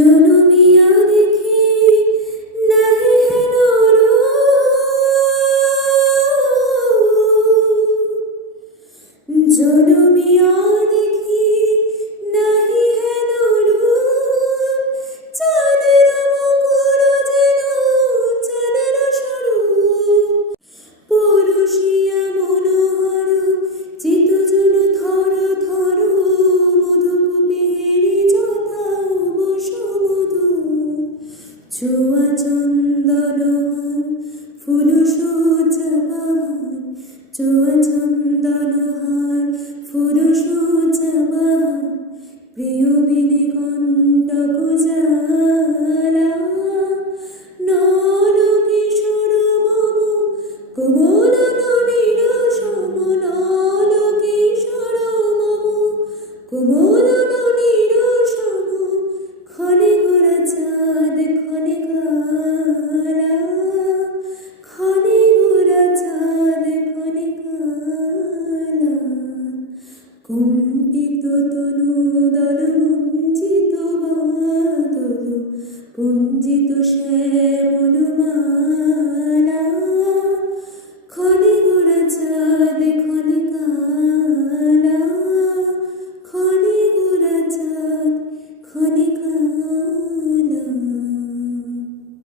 জনমিয়া দেখি নাহি হেন জনমিয়া দেখি নাহি হেন চাঁদের মুকুর যেন চাঁদের স্বরূপ পরশিয়া মনোহর চিতজন থর থর মধুকূপের যথা বসমধু ছোঁয়া চন্দনহার ফুল সজ্জাবাহার ছোঁয়া চন্দনহার ফুল সজ্জাবাহার প্রিয় বিনে কণ্টক জ্বালা নল কিশোর মম কোমল ননীর সম নল কিশোর মম কোমল ননীর সম ক্ষণে গোরা চাঁদ ক্ষণে কালা ক্ষণে গোরা চাঁদ ক্ষণে কালা কুণ্ঠিত তনু দল মঞ্জিত বাদল পুঞ্জিত শ্যামল মালা